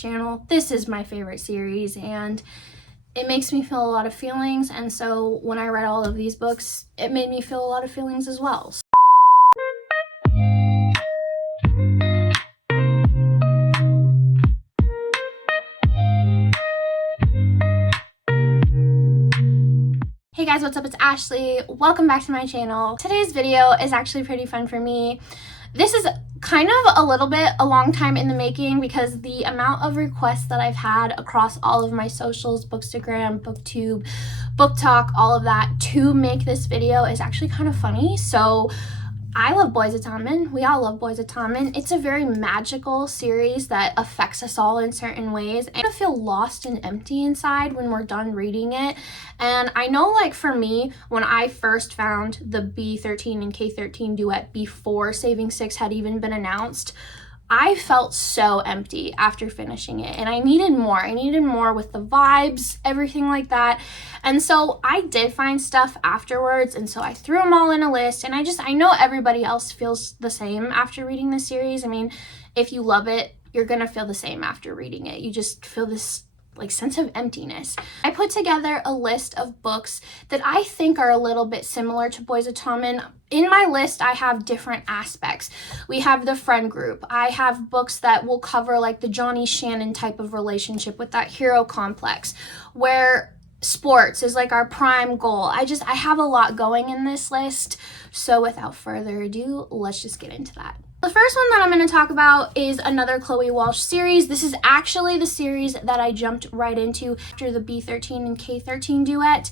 channel. This is my favorite series and it makes me feel a lot of feelings, and so when I read all of these books, it made me feel a lot of feelings as well. Hey guys, what's up? It's Ashley. Welcome back to my channel. Today's video is actually pretty fun for me. This is kind of a little bit a long time in the making because the amount of requests that I've had across all of my socials, Bookstagram, Booktube, Book Talk, all of that to make this video is actually kind of funny. So I love Boys of Tommen. We all love Boys of Tommen. It's a very magical series that affects us all in certain ways. I feel lost and empty inside when we're done reading it. And I know, like, for me, when I first found the B13 and K13 duet before Saving Six had even been announced, I felt so empty after finishing it, and I needed more. I needed more with the vibes, everything like that. And so I did find stuff afterwards, and so I threw them all in a list, and I know everybody else feels the same after reading this series. I mean, if you love it, you're gonna feel the same after reading it. You just feel this like sense of emptiness. I put together a list of books that I think are a little bit similar to Boys of Tommen. In my list, I have different aspects. We have the friend group. I have books that will cover like the Johnny Shannon type of relationship with that hero complex, where sports is like our prime goal. I have a lot going in this list. So without further ado, let's just get into that. The first one that I'm going to talk about is another Chloe Walsh series. This is actually the series that I jumped right into after the B13 and K13 duet,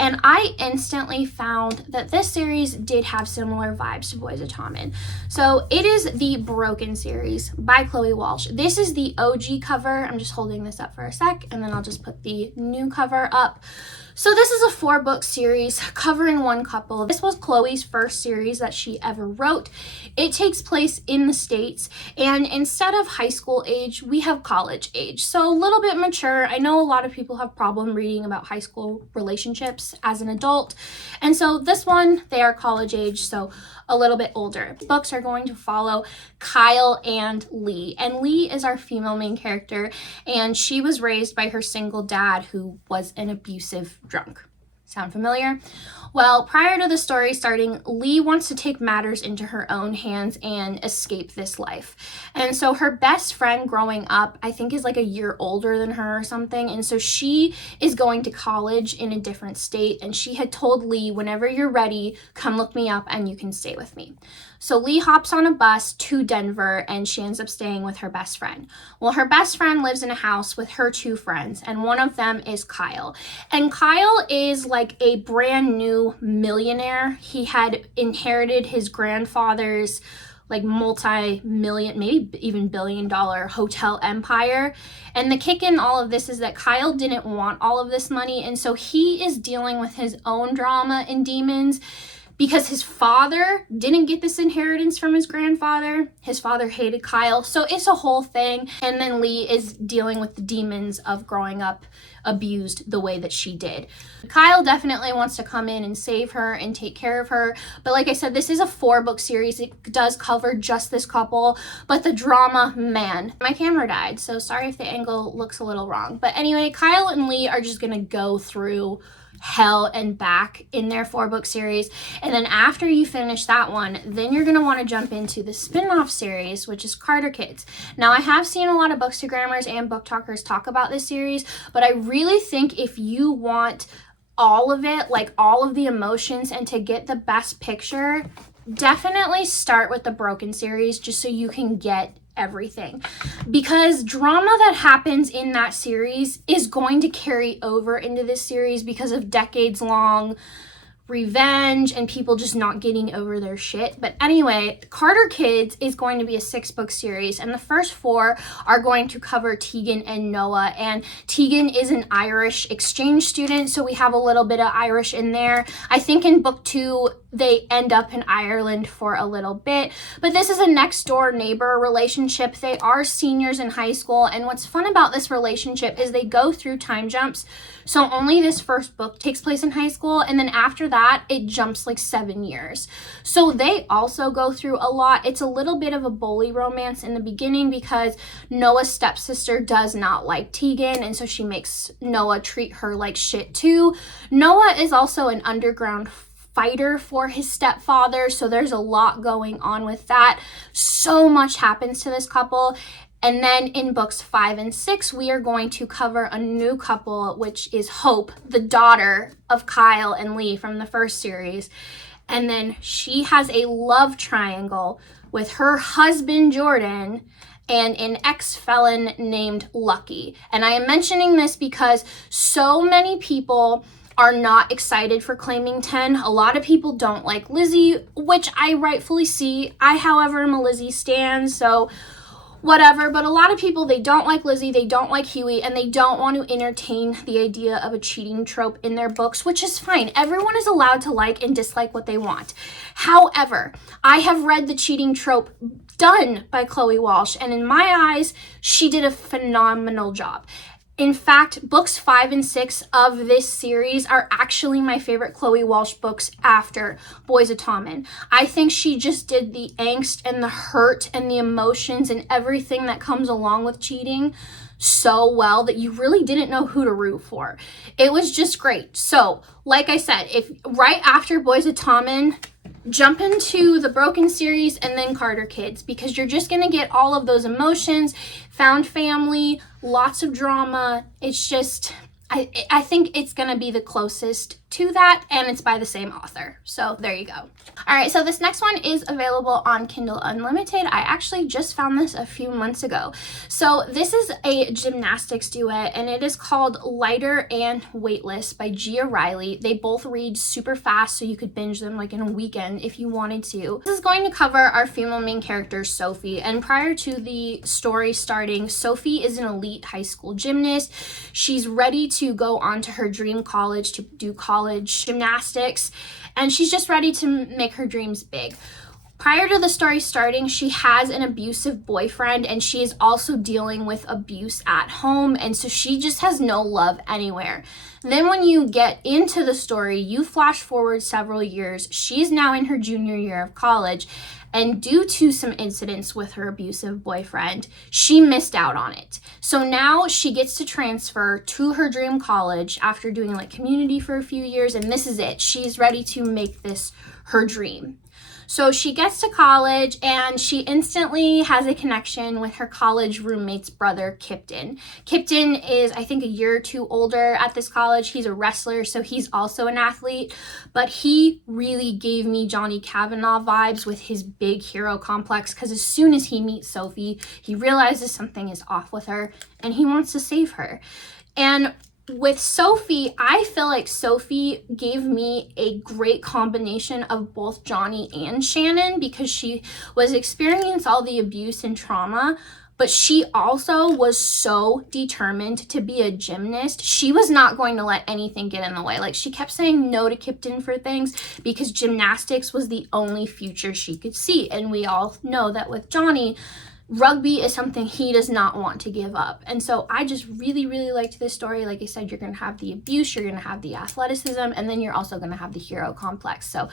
and I instantly found that this series did have similar vibes to Boys of Tommen. So it is the Broken series by Chloe Walsh. This is the OG cover. I'm just holding this up for a sec, and then I'll just put the new cover up. So this is a 4-book series covering one couple. This was Chloe's first series that she ever wrote. It takes place in the States, and instead of high school age, we have college age. So a little bit mature. I know a lot of people have problem reading about high school relationships as an adult, and so this one, they are college age, so a little bit older. Books are going to follow Kyle and Lee, and Lee is our female main character, and she was raised by her single dad who was an abusive drunk. Sound familiar? Well, prior to the story starting, Lee wants to take matters into her own hands and escape this life. And so her best friend growing up, I think, is like a year older than her or something. And so she is going to college in a different state. And she had told Lee, whenever you're ready, come look me up and you can stay with me. So Lee hops on a bus to Denver and she ends up staying with her best friend. Well, her best friend lives in a house with her 2 friends, and one of them is Kyle. And Kyle is like a brand new millionaire. He had inherited his grandfather's like multi-million, maybe even billion-dollar hotel empire. And the kick in all of this is that Kyle didn't want all of this money, and so he is dealing with his own drama and demons because his father didn't get this inheritance from his grandfather. His father hated Kyle, so it's a whole thing. And then Lee is dealing with the demons of growing up abused the way that she did. Kyle definitely wants to come in and save her and take care of her, but like I said, this is a 4-book series. It does cover just this couple, but the drama, man. My camera died, so sorry if the angle looks a little wrong. But anyway, Kyle and Lee are just gonna go through hell and back in their 4-book series, and then after you finish that one, then you're going to want to jump into the spin-off series, which is Carter Kids. Now, I have seen a lot of bookstagrammers and book talkers talk about this series, but I really think if you want all of it, like all of the emotions, and to get the best picture, definitely start with the Broken series just so you can get everything, because drama that happens in that series is going to carry over into this series because of decades long revenge and people just not getting over their shit. But anyway, Carter Kids is going to be a 6-book series, and the first 4 are going to cover Tegan and Noah. And Tegan is an Irish exchange student, so we have a little bit of Irish in there. I think in book 2 they end up in Ireland for a little bit. But this is a next door neighbor relationship. They are seniors in high school, and what's fun about this relationship is they go through time jumps. So only this first book takes place in high school, and then after that it jumps like 7 years. So they also go through a lot. It's a little bit of a bully romance in the beginning because Noah's stepsister does not like Tegan, and so she makes Noah treat her like shit too. Noah is also an underground fighter for his stepfather, so there's a lot going on with that. So much happens to this couple. And then in books 5 and 6, we are going to cover a new couple, which is Hope, the daughter of Kyle and Lee from the first series. And then she has a love triangle with her husband Jordan and an ex-felon named Lucky. And I am mentioning this because so many people are not excited for Claiming 10. A lot of people don't like Lizzie, which I rightfully see. I, however, am a Lizzie stan, so whatever. But a lot of people, they don't like Lizzie, they don't like Huey, and they don't want to entertain the idea of a cheating trope in their books, which is fine. Everyone is allowed to like and dislike what they want. However, I have read the cheating trope done by Chloe Walsh, and in my eyes, she did a phenomenal job. In fact, books 5 and 6 of this series are actually my favorite Chloe Walsh books after Boys of Tommen. I think she just did the angst and the hurt and the emotions and everything that comes along with cheating so well that you really didn't know who to root for. It was just great. So, like I said, if right after Boys of Tommen, jump into the Broken series and then Carter Kids, because you're just going to get all of those emotions, found family, lots of drama. It's just, I think it's going to be the closest to that, and it's by the same author. So there you go. All right, so this next one is available on Kindle Unlimited. I actually just found this a few months ago. So this is a gymnastics duet, and it is called Lighter and Weightless by Gia Riley. They both read super fast, so you could binge them like in a weekend if you wanted to. This is going to cover our female main character, Sophie. And prior to the story starting, Sophie is an elite high school gymnast. She's ready to go on to her dream college to do college gymnastics, and she's just ready to make her dreams big. Prior to the story starting, she has an abusive boyfriend, and she is also dealing with abuse at home, and so she just has no love anywhere. Then when you get into the story, you flash forward several years. She's now in her junior year of college, and due to some incidents with her abusive boyfriend, she missed out on it. So now she gets to transfer to her dream college after doing like community for a few years, and this is it. She's ready to make this her dream. So she gets to college, and she instantly has a connection with her college roommate's brother, Kipton. Kipton is, I think, a year or two older at this college. He's a wrestler, so he's also an athlete, but he really gave me Johnny Kavanaugh vibes with his big hero complex, because as soon as he meets Sophie, he realizes something is off with her, and he wants to save her. And with Sophie, I feel like Sophie gave me a great combination of both Johnny and Shannon, because she was experiencing all the abuse and trauma, but she also was so determined to be a gymnast. She was not going to let anything get in the way. Like, she kept saying no to Kipton for things because gymnastics was the only future she could see. And we all know that with Johnny, rugby is something he does not want to give up. And so I just really, really liked this story. Like I said, you're going to have the abuse, you're going to have the athleticism, and then you're also going to have the hero complex. So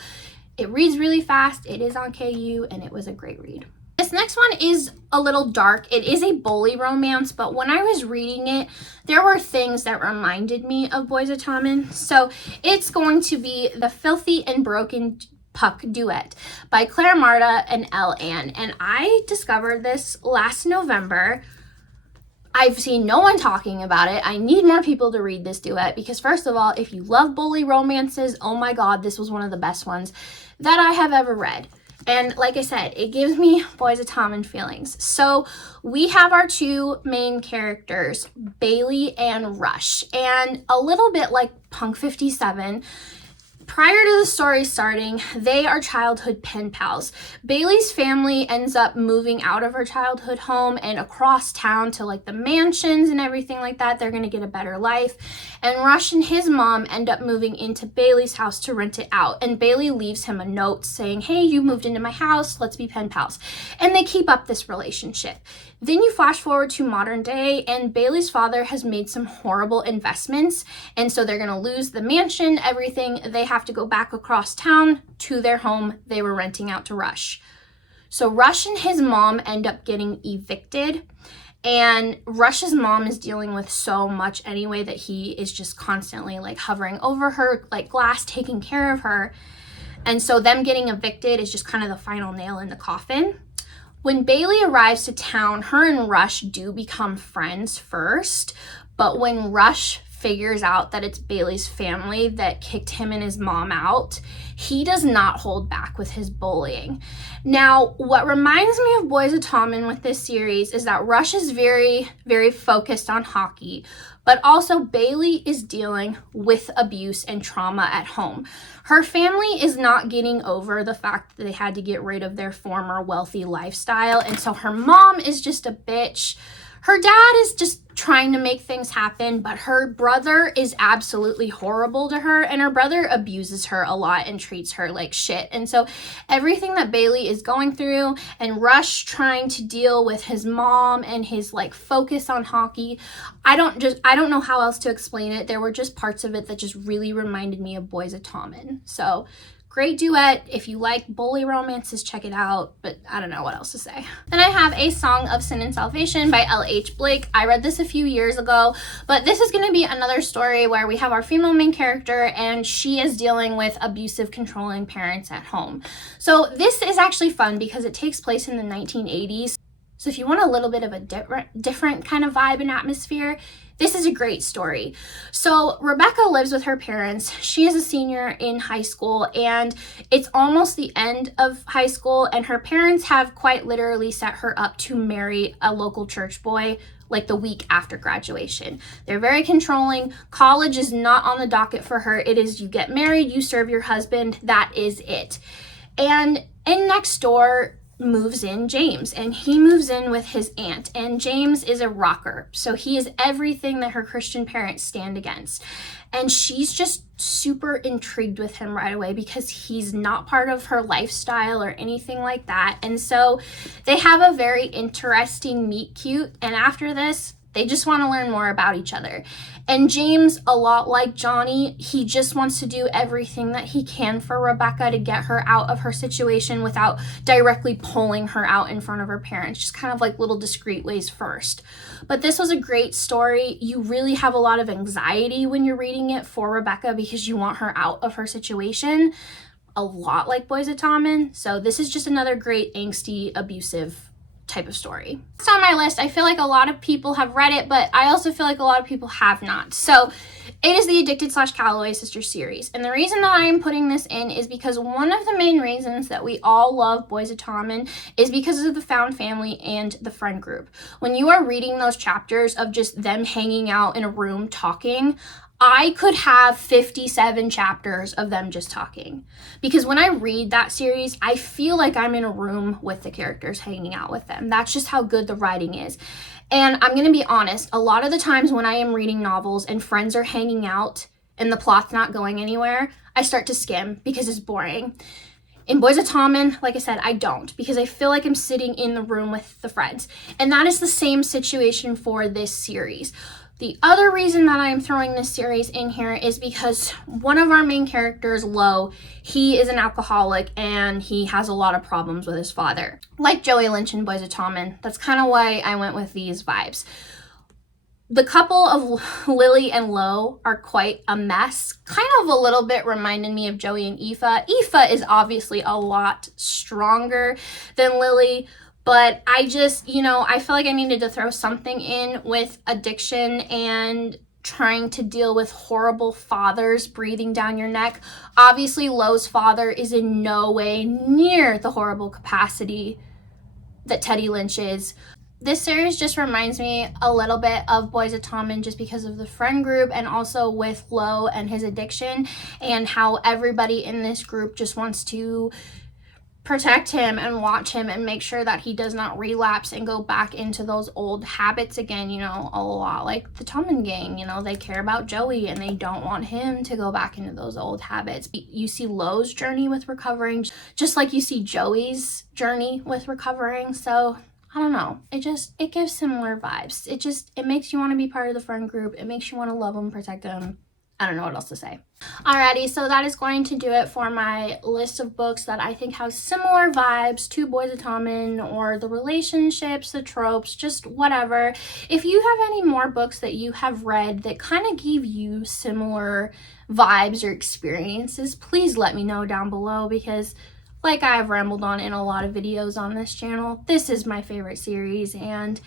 it reads really fast. It is on KU, and it was a great read. This next one is a little dark. It is a bully romance, but when I was reading it, there were things that reminded me of Boys of Tommen. So it's going to be The Filthy and Broken Puck Duet by Claire Marta and L. Ann. And I discovered this last November. I've seen no one talking about it. I need more people to read this duet, because first of all, if you love bully romances, oh my god, this was one of the best ones that I have ever read. And like I said, it gives me Boys of Tommen feelings. So we have our two main characters, Bailey and Rush. And a little bit like Punk 57, prior to the story starting, they are childhood pen pals. Bailey's family ends up moving out of her childhood home and across town to like the mansions and everything like that. They're going to get a better life. And Rush and his mom end up moving into Bailey's house to rent it out. And Bailey leaves him a note saying, hey, you moved into my house, let's be pen pals. And they keep up this relationship. Then you flash forward to modern day, and Bailey's father has made some horrible investments, and so they're going to lose the mansion, everything. They have to go back across town to their home they were renting out to Rush. So Rush and his mom end up getting evicted, and Rush's mom is dealing with so much anyway that he is just constantly like hovering over her, like glass, taking care of her. And so them getting evicted is just kind of the final nail in the coffin. When Bailey arrives to town, her and Rush do become friends first, but when Rush figures out that it's Bailey's family that kicked him and his mom out, he does not hold back with his bullying. Now, what reminds me of Boys of Tommen with this series is that Rush is very, very focused on hockey, but also Bailey is dealing with abuse and trauma at home. Her family is not getting over the fact that they had to get rid of their former wealthy lifestyle, and so her mom is just a bitch. Her dad is just trying to make things happen, but her brother is absolutely horrible to her, and her brother abuses her a lot and treats her like shit. And so everything that Bailey is going through, and Rush trying to deal with his mom and his like focus on hockey, I don't know how else to explain it. There were just parts of it that just really reminded me of Boys of Tommen. So great duet. If you like bully romances, check it out, but I don't know what else to say. Then I have A Song of Sin and Salvation by L.H. Blake. I read this a few years ago, but this is going to be another story where we have our female main character and she is dealing with abusive, controlling parents at home. So this is actually fun because it takes place in the 1980s. So if you want a little bit of a different kind of vibe and atmosphere, this is a great story. So Rebecca lives with her parents. She is a senior in high school, and it's almost the end of high school, and her parents have quite literally set her up to marry a local church boy like the week after graduation. They're very controlling. College is not on the docket for her. It is you get married, you serve your husband, that is it. And next door moves in James, and he moves in with his aunt, and James is a rocker, so he is everything that her Christian parents stand against. And she's just super intrigued with him right away because he's not part of her lifestyle or anything like that. And so they have a very interesting meet cute, and after this they just want to learn more about each other. And James, a lot like Johnny, he just wants to do everything that he can for Rebecca to get her out of her situation without directly pulling her out in front of her parents, just kind of like little discreet ways first. But this was a great story. You really have a lot of anxiety when you're reading it for Rebecca because you want her out of her situation, a lot like Boys of Tommen. So this is just another great angsty, abusive type of story. It's on my list. I feel like a lot of people have read it, but I also feel like a lot of people have not. So it is the Addicted / Calloway Sisters series. And the reason that I am putting this in is because one of the main reasons that we all love Boys of Tommen is because of the found family and the friend group. When you are reading those chapters of just them hanging out in a room talking, I could have 57 chapters of them just talking, because when I read that series, I feel like I'm in a room with the characters hanging out with them. That's just how good the writing is. And I'm going to be honest, a lot of the times when I am reading novels and friends are hanging out and the plot's not going anywhere, I start to skim because it's boring. In Boys of Tommen, like I said, I don't, because I feel like I'm sitting in the room with the friends. And that is the same situation for this series. The other reason that I'm throwing this series in here is because one of our main characters, Lo, he is an alcoholic and he has a lot of problems with his father. Like Joey Lynch in Boys of Tommen, that's kind of why I went with these vibes. The couple of Lily and Lo are quite a mess, kind of a little bit reminded me of Joey and Aoife. Aoife is obviously a lot stronger than Lily, but I just, I feel like I needed to throw something in with addiction and trying to deal with horrible fathers breathing down your neck. Obviously, Lo's father is in no way near the horrible capacity that Teddy Lynch is. This series just reminds me a little bit of Boys of Tommen just because of the friend group, and also with Lo and his addiction, and how everybody in this group just wants to protect him and watch him and make sure that he does not relapse and go back into those old habits again, you know, a lot like the Tommen gang. You know, they care about Joey and they don't want him to go back into those old habits. You see Lo's journey with recovering, just like you see Joey's journey with recovering. So I don't know, it gives similar vibes. It makes you want to be part of the friend group. It makes you want to love them, protect them. I don't know what else to say. Alrighty, so that is going to do it for my list of books that I think have similar vibes to Boys of Tommen, or the relationships, the tropes, just whatever. If you have any more books that you have read that kind of give you similar vibes or experiences, please let me know down below, because like I've rambled on in a lot of videos on this channel, this is my favorite series and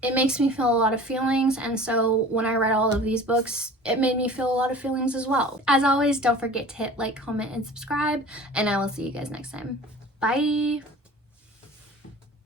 it makes me feel a lot of feelings, and so when I read all of these books, it made me feel a lot of feelings as well. As always, don't forget to hit like, comment, and subscribe, and I will see you guys next time. Bye!